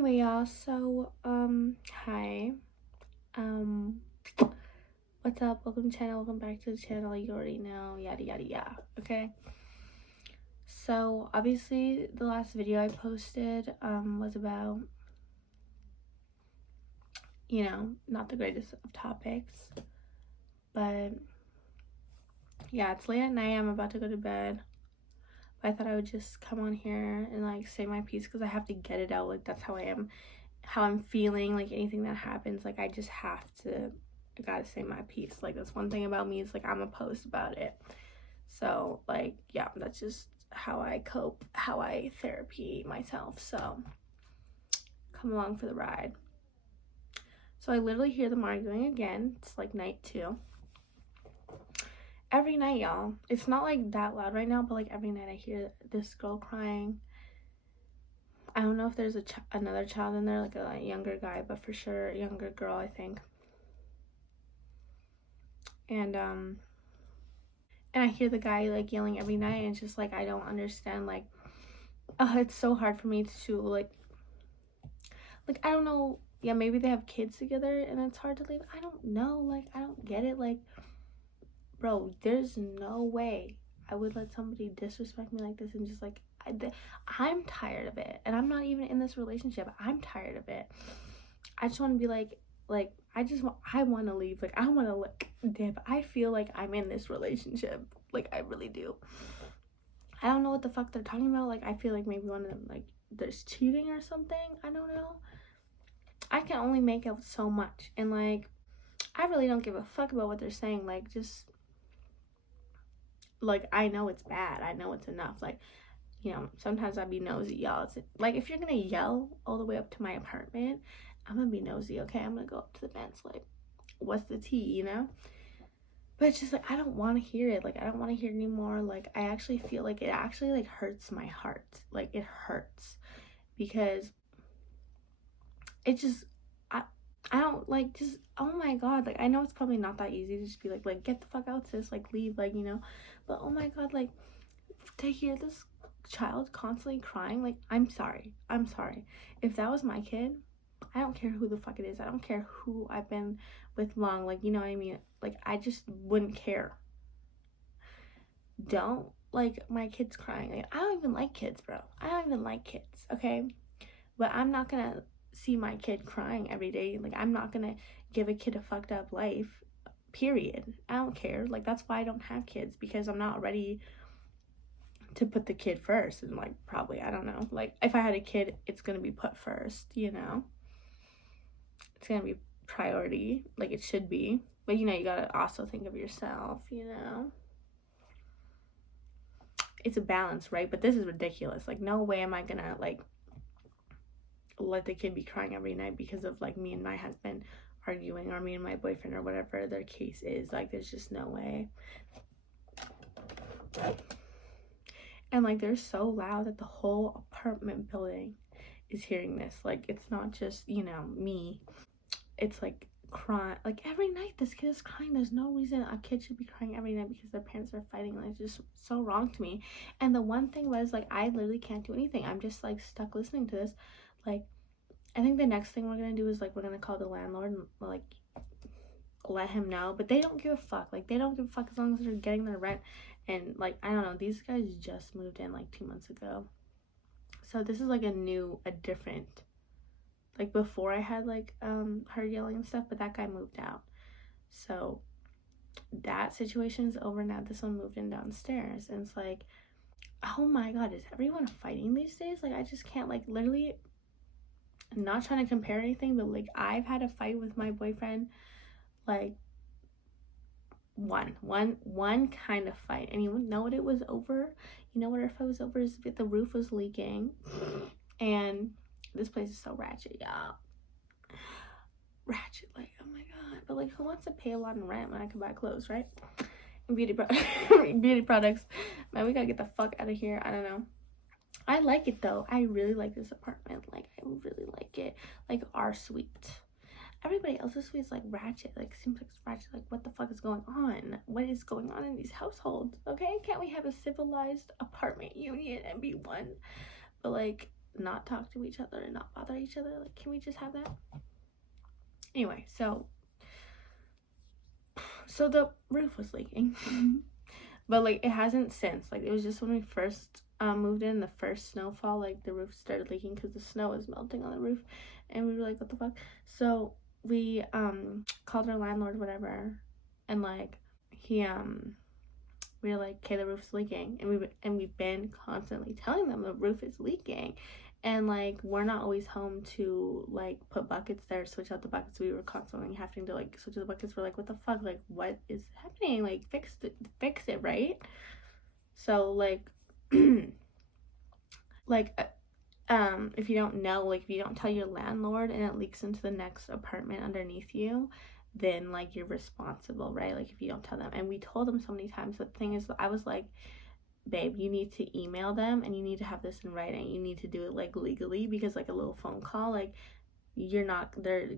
Anyway, y'all, so, hi. Um, what's up? Welcome to the channel, welcome back to the channel. You already know, yada yada yada, okay? So, obviously, the last video I posted, was about, not the greatest of topics, but, yeah, it's late at night, I'm about to go to bed. I thought I would just come on here and, like, say my piece, because I have to get it out, like, that's how I am, how I'm feeling, like, anything that happens, like, I just have to, I gotta say my piece. Like, that's one thing about me, is like, I'm a post about it. So, like, yeah, that's just how I cope, how I therapy myself. So come along for the ride. So I literally hear them arguing again. It's like night 2 every night, y'all. It's not like that loud right now, but like every night I hear this girl crying. I don't know if there's another child in there, like a younger guy, but for sure a younger girl, I think. And I hear the guy like yelling every night, and it's just like, I don't understand. Like, it's so hard for me to like I don't know. Yeah, maybe they have kids together and it's hard to leave. I don't know. Like, I don't get it. Like, bro, there's no way I would let somebody disrespect me like this. And just like, I'm tired of it, and I'm not even in this relationship. I'm tired of it. I just want to be like I want to leave. Like, I want to like dip. I feel like I'm in this relationship. Like, I really do. I don't know what the fuck they're talking about. Like, I feel like maybe one of them, like, there's cheating or something. I don't know. I can only make out so much, and like, I really don't give a fuck about what they're saying. Like, just like, I know it's bad. I know it's enough. Like, sometimes I'd be nosy, y'all. It's like, if you're gonna yell all the way up to my apartment, I'm gonna be nosy, okay? I'm gonna go up to the vents, like, what's the tea, But it's just like, I don't want to hear it. Like, I don't want to hear it anymore. Like, I actually feel like it actually like hurts my heart. Like, it hurts because it just, I don't like, just, oh my god, like, I know it's probably not that easy to just be like get the fuck out, sis, like, leave, like, but oh my god, like, to hear this child constantly crying, like, I'm sorry, if that was my kid, I don't care who the fuck it is, I don't care who I've been with long, like, you know what I mean, like, I just wouldn't care. Don't like my kids crying. Like, I don't even like kids, bro. I don't even like kids, okay? But I'm not gonna see my kid crying every day. Like, I'm not gonna give a kid a fucked up life, period. I don't care. Like, that's why I don't have kids, because I'm not ready to put the kid first. And like, probably, I don't know, like, if I had a kid, it's gonna be put first, it's gonna be priority, like it should be. But you gotta also think of yourself. It's a balance, right? But this is ridiculous. Like, no way am I gonna like let the kid be crying every night because of like me and my husband arguing, or me and my boyfriend, or whatever their case is. Like, there's just no way. And like, they're so loud that the whole apartment building is hearing this. Like, it's not just me. It's like crying, like, every night this kid is crying. There's no reason a kid should be crying every night because their parents are fighting. Like, it's just so wrong to me. And the one thing was, like, I literally can't do anything. I'm just like stuck listening to this. Like, I think the next thing we're gonna do is like, we're gonna call the landlord and like let him know. But they don't give a fuck. Like, they don't give a fuck as long as they're getting their rent. And like, I don't know, these guys just moved in like 2 months ago, so this is like a different, like, before I had like her yelling and stuff, but that guy moved out, so that situation is over now. This one moved in downstairs, and it's like, oh my god, is everyone fighting these days? Like, I just can't, like, literally, I'm not trying to compare anything, but like, I've had a fight with my boyfriend, like, one kind of fight, and you know what it was over? You know what our fight was over? Is the roof was leaking, and this place is so ratchet, y'all. Ratchet, like, oh my god. But like, who wants to pay a lot in rent when I can buy clothes, right? And beauty products. Man, we gotta get the fuck out of here. I don't know. I like it though. I really like this apartment. Like, I really like it. Like, our suite. Everybody else's suite is like ratchet. Like, seems like it's ratchet. Like, what the fuck is going on? What is going on in these households? Okay, can't we have a civilized apartment union and be one? But like, not talk to each other and not bother each other? Like, can we just have that? Anyway, so the roof was leaking. But like, it hasn't since. Like, it was just when we first moved in, the first snowfall, like the roof started leaking because the snow was melting on the roof, and we were like, what the fuck? So we called our landlord, whatever, and like he we were like, okay, the roof's leaking, and we've been constantly telling them the roof is leaking, and like, we're not always home to like put buckets there, switch out the buckets. We were constantly having to like switch out the buckets. We're like, what the fuck? Like, what is happening? Like, fix it, right? So like, like, if you don't know, like, if you don't tell your landlord and it leaks into the next apartment underneath you, then like, you're responsible, right? Like, if you don't tell them. And we told them so many times. The thing is, I was like, babe, you need to email them and you need to have this in writing. You need to do it like legally, because like a little phone call, like, you're not, they're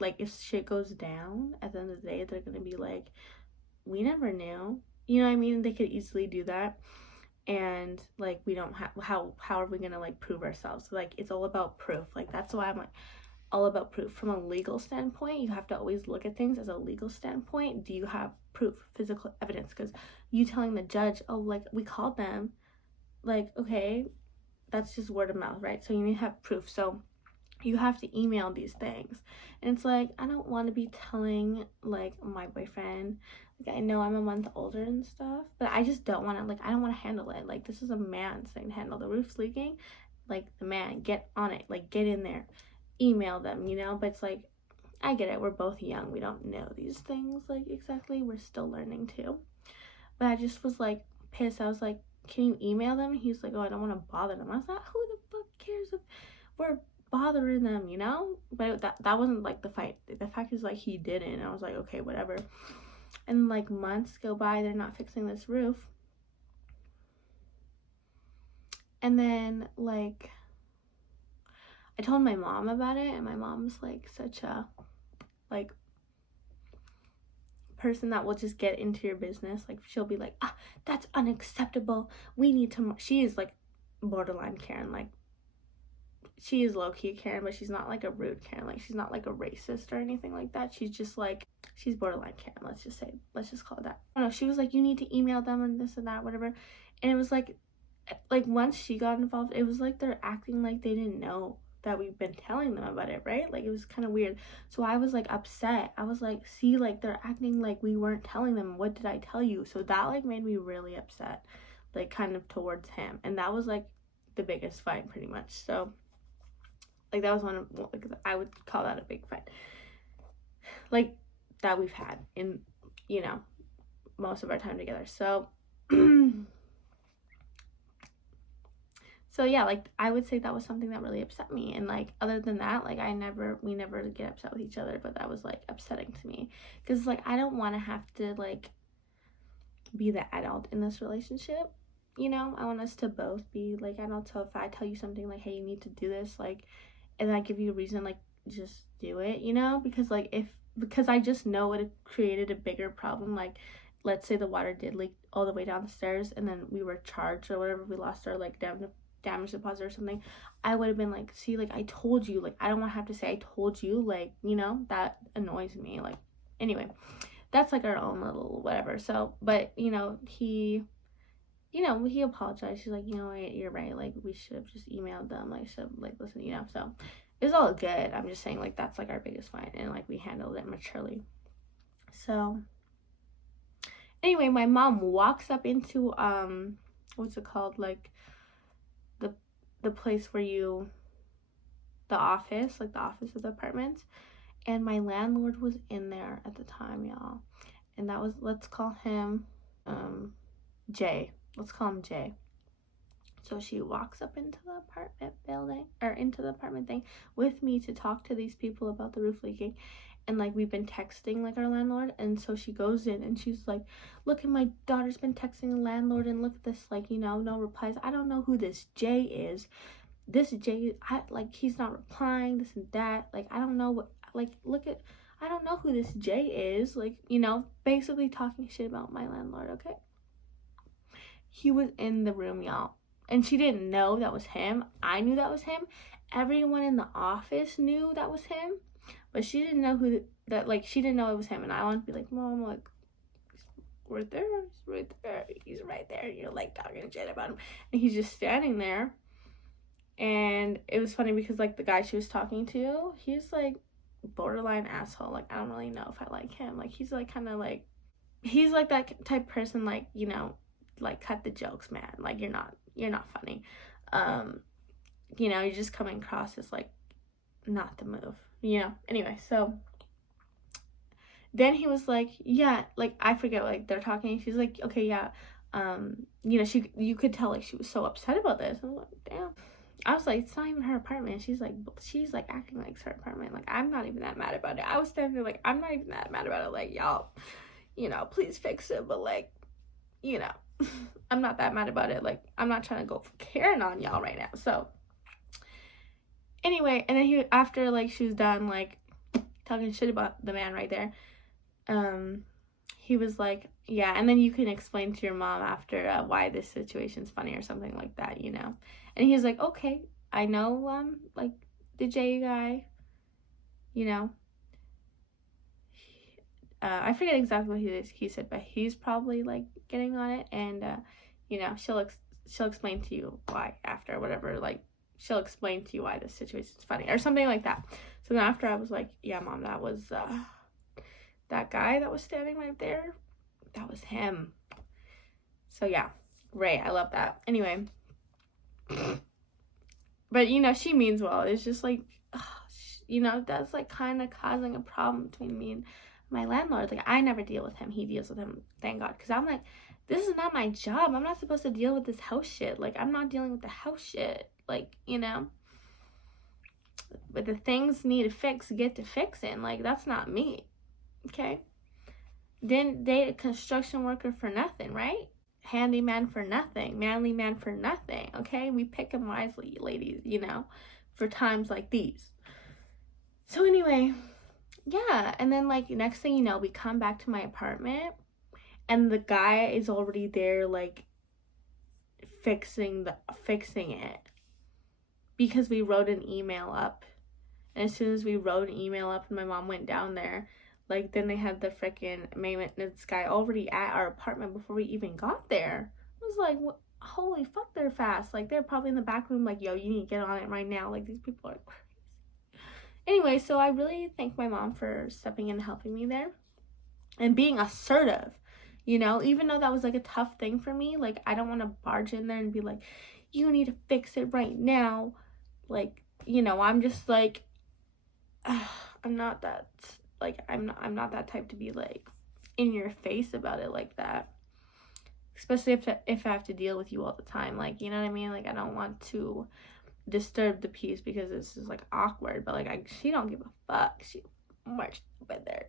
like, if shit goes down at the end of the day, they're gonna be like, we never knew, you know what I mean? They could easily do that. And like, we don't have, how are we gonna like prove ourselves? Like, it's all about proof. Like, that's why I'm like, all about proof. From a legal standpoint, you have to always look at things as a legal standpoint. Do you have proof, physical evidence? Because you telling the judge, oh, like, we called them, like, okay, that's just word of mouth, right? So you need to have proof. So you have to email these things. And it's like, I don't want to be telling like my boyfriend, like, I know I'm a month older and stuff, but I just don't want to, like, I don't want to handle it. Like, this is a man saying to handle the roof's leaking. Like, the man, get on it, like, get in there, email them, you know? But it's like, I get it, we're both young, we don't know these things like exactly, we're still learning too. But I just was like pissed. I was like, can you email them? And he was like, oh, I don't want to bother them. I was like, who the fuck cares if we're bothering them, you know? But that wasn't like the fight. The fact is, like, he didn't, and I was like, okay, whatever. And like, months go by, they're not fixing this roof. And then like, I told my mom about it, and my mom's like such a like person that will just get into your business. Like, she'll be like, ah, that's unacceptable, we need to, she is like borderline Karen. Like, she is low-key Karen, but she's not like a rude Karen. Like, she's not like a racist or anything like that. She's just like, she's borderline Karen, let's just call it that. I don't know, she was like, you need to email them and this and that, whatever. And it was like once she got involved, it was like they're acting like they didn't know that we've been telling them about it, right? Like, it was kind of weird. So I was like upset. I was like, see, like, they're acting like we weren't telling them. What did I tell you? So that like made me really upset, like, kind of towards him. And that was like the biggest fight, pretty much. So like, that was one of, like, I would call that a big fight, like, that we've had in, you know, most of our time together. So so yeah, like, I would say that was something that really upset me. And like, other than that, like, we never get upset with each other, but that was like upsetting to me, because like, I don't want to have to like be the adult in this relationship, you know? I want us to both be like adults. So if I tell you something like, hey, you need to do this, like, and I give you a reason, like, just do it, you know? Because like, because I just know it created a bigger problem. Like, let's say the water did leak all the way down the stairs, and then we were charged or whatever, we lost our like damage deposit or something, I would have been like, see, like, I told you. Like, I don't want to have to say I told you, like, you know? That annoys me. Like, anyway, that's like our own little whatever. So, but you know, he apologized. He's like, you know what, you're right, like, we should have just emailed them, like, should have, like, listen, you know? So it's all good. I'm just saying, like, that's like our biggest fight, and like, we handled it maturely. So anyway, my mom walks up into what's it called, like, the place where the office, like, the office of the apartment, and my landlord was in there at the time, y'all. And that was, let's call him Jay. Let's call him Jay. So she walks up into the apartment building, or into the apartment thing, with me to talk to these people about the roof leaking. And like, we've been texting like our landlord, and so she goes in and she's like, look, at my daughter's been texting the landlord, and look at this, like, you know, no replies. I don't know who this Jay is. This Jay, like, he's not replying, this and that. Like, I don't know what, like, I don't know who this Jay is. Like, you know, basically talking shit about my landlord, okay? He was in the room, y'all, and she didn't know that was him. I knew that was him. Everyone in the office knew that was him, but she didn't know like, she didn't know it was him. And I wanted to be like, Mom, like, right there, he's right there, he's right there. And you're like talking shit about him, and he's just standing there. And it was funny because, like, the guy she was talking to, he's like borderline asshole. Like, I don't really know if I like him. Like, he's like kind of like, he's like that type of person, like, you know, like, cut the jokes, man. Like, you're not funny. You know, you're just coming across as like not the move, you know. Anyway, so then he was like, yeah, like, I forget, like, they're talking. She's like, okay, yeah, you know, you could tell, like, she was so upset about this. I was like, damn. I was like, it's not even her apartment. She's like acting like it's her apartment. Like, I'm not even that mad about it. I was standing there like, I'm not even that mad about it. Like, y'all, you know, please fix it. But, like, you know, I'm not that mad about it. Like, I'm not trying to go for Karen on y'all right now. So anyway, and then after, like, she was done, like, talking shit about the man right there, he was like, yeah, and then you can explain to your mom after why this situation's funny or something like that, you know. And he was like, okay, I know, like, the J guy, you know. I forget exactly what he said, but he's probably, like, getting on it, and you know, she'll explain to you why after, whatever, like, she'll explain to you why this situation's funny or something like that. So then after, I was like, yeah, Mom, that was that guy that was standing right there, that was him. So yeah, Ray, I love that. Anyway, but, you know, she means well. It's just like, you know, that's like kind of causing a problem between me and my landlord. Like, I never deal with him. He deals with him, thank God. Because I'm like, this is not my job. I'm not supposed to deal with this house shit. Like, I'm not dealing with the house shit. Like, you know, but the things need to fix, get to fixing. Like, that's not me. Okay? Didn't date a construction worker for nothing, right? Handyman for nothing. Manly man for nothing. Okay? We pick them wisely, ladies, you know, for times like these. So anyway, yeah, and then, like, next thing you know, we come back to my apartment, and the guy is already there, like, fixing it, because we wrote an email up. And as soon as we wrote an email up and my mom went down there, like, then they had the freaking maintenance guy already at our apartment before we even got there. I was like, what? Holy fuck, they're fast. Like, they're probably in the back room like, yo, you need to get on it right now. Like, these people are crazy. Anyway, so I really thank my mom for stepping in and helping me there and being assertive, you know, even though that was, like, a tough thing for me. Like, I don't want to barge in there and be like, you need to fix it right now. Like, you know, I'm just like, I'm not that, like, I'm not that type to be, like, in your face about it like that, especially if I have to deal with you all the time. Like, you know what I mean? Like, I don't want to disturb the peace because this is, like, awkward, but, like, she don't give a fuck. She marched up in there.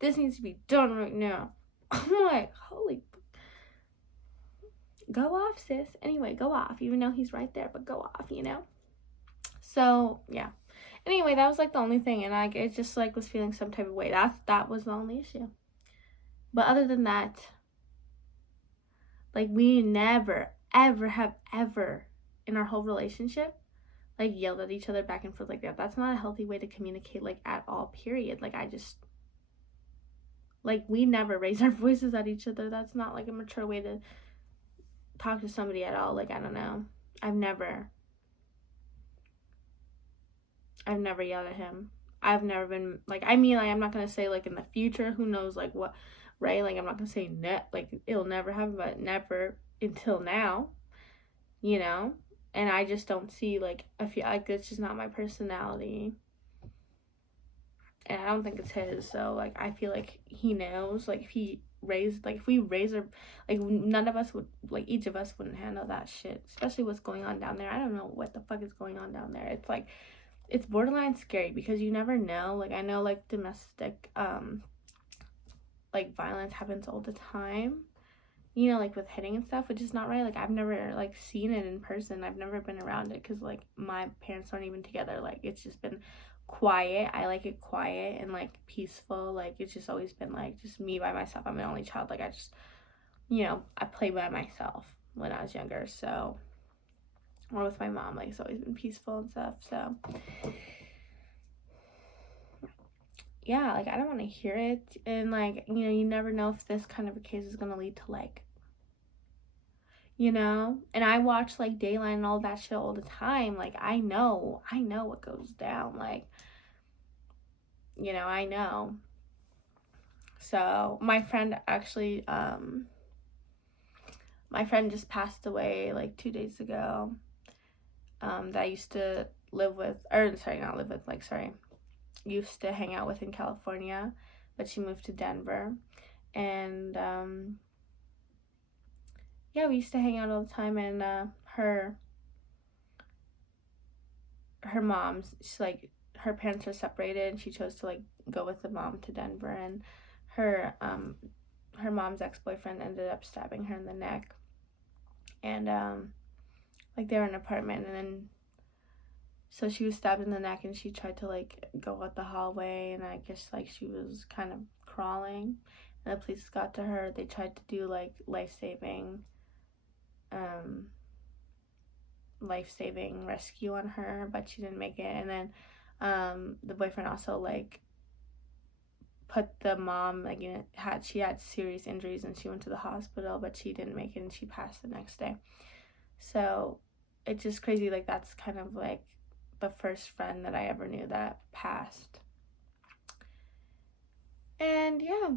This needs to be done right now. I'm like, holy, go off, sis. Anyway, go off, even though he's right there, but go off, you know. So yeah, anyway, that was, like, the only thing, and, like, it just, like, was feeling some type of way. That was the only issue. But other than that, like, we never ever in our whole relationship, like, yelled at each other back and forth like that. That's not a healthy way to communicate, like, at all, period. Like, like, we never raise our voices at each other. That's not, like, a mature way to talk to somebody at all. Like, I don't know. I've never yelled at him. I've never been, like, I mean, like, I'm not gonna say, like, in the future, who knows, like, what, right? Like, I'm not gonna say like, it'll never happen, but never until now, you know. And I just don't see, like, I feel like it's just not my personality, and I don't think it's his. So, like, I feel like he knows, like, if we raise her, like, none of us would, like, each of us wouldn't handle that shit, especially what's going on down there. I don't know what the fuck is going on down there. It's like, it's borderline scary because you never know. Like, I know, like, domestic like, violence happens all the time, you know, like, with hitting and stuff, which is not right. Like, I've never, like, seen it in person. I've never been around it because, like, my parents aren't even together. Like, it's just been quiet. I like it quiet and, like, peaceful. Like, it's just always been, like, just me by myself. I'm the only child. Like, I just, you know, I played by myself when I was younger. So or with my mom, like, it's always been peaceful and stuff. So yeah, like, I don't want to hear it. And like, you know, you never know if this kind of a case is going to lead to like, you know. And I watch like Dayline and all that shit all the time. Like, I know what goes down. Like, you know, I know. So my friend actually, my friend just passed away like 2 days ago. That I used to live with, or sorry, not live with, like, sorry, used to hang out with in California, but she moved to Denver. And yeah, we used to hang out all the time. And her mom's, she's like, her parents are separated, and she chose to like go with the mom to Denver. And her mom's ex-boyfriend ended up stabbing her in the neck. And like, they were in an apartment, and then so she was stabbed in the neck, and she tried to like go out the hallway, and I guess like she was kind of crawling, and the police got to her. They tried to do like life-saving rescue on her, but she didn't make it. And then the boyfriend also like put the mom, like, she had serious injuries, and she went to the hospital, but she didn't make it, and she passed the next day. So it's just crazy. Like, that's kind of like the first friend that I ever knew that passed. And yeah,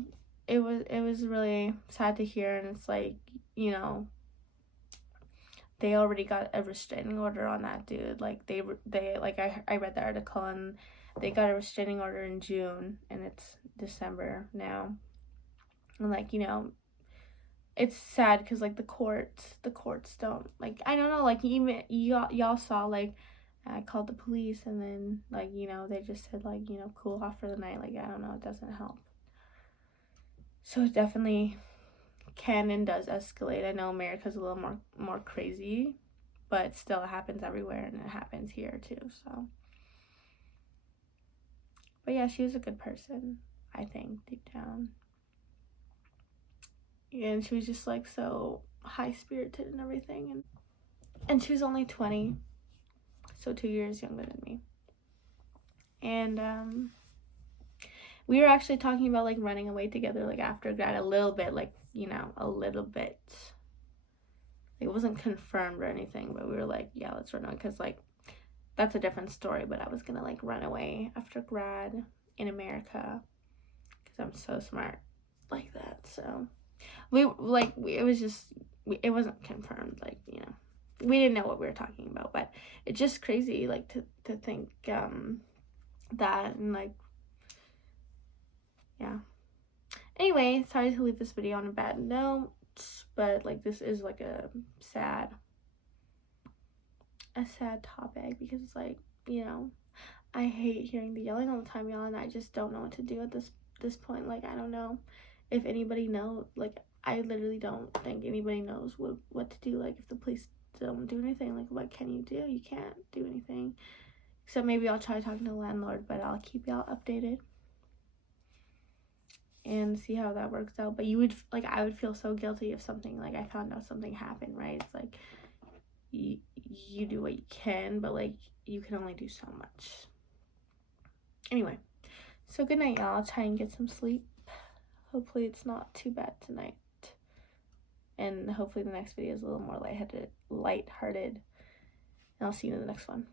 it was really sad to hear. And it's like, you know, they already got a restraining order on that dude. Like, they like, I read the article, and they got a restraining order in June, and it's December now. And like, you know, it's sad because like the courts don't, like, I don't know, like, even y'all saw, like, I called the police, and then like, you know, they just said like, you know, cool off for the night. Like, I don't know, it doesn't help. So it definitely can and does escalate. I know America's a little more crazy, but still, it happens everywhere, and it happens here too. So, but yeah, she was a good person, I think, deep down. And she was just like so high spirited and everything. And she was only 20, so 2 years younger than me. And we were actually talking about like running away together, like after grad, a little bit, like, you know, a little bit. It wasn't confirmed or anything, but we were like, yeah, let's run away, because like, that's a different story. But I was gonna like run away after grad in America, because I'm so smart like that. So it was just, it wasn't confirmed, like, you know, we didn't know what we were talking about. But it's just crazy, like, to think that. And like, yeah, anyway, sorry to leave this video on a bad note, but like, this is like a sad topic, because it's like, you know, I hate hearing the yelling all the time, y'all, and I just don't know what to do at this point. Like, I don't know if anybody knows. Like, I literally don't think anybody knows what to do. Like, if the police don't do anything, like, what can you do? You can't do anything, except maybe I'll try talking to the landlord. But I'll keep y'all updated and see how that works out. But you would, like, I would feel so guilty if something, like, I found out something happened, right? It's like, you do what you can, but like, you can only do so much. Anyway, so good night, y'all. I'll try and get some sleep. Hopefully it's not too bad tonight, and hopefully the next video is a little more lighthearted, and I'll see you in the next one.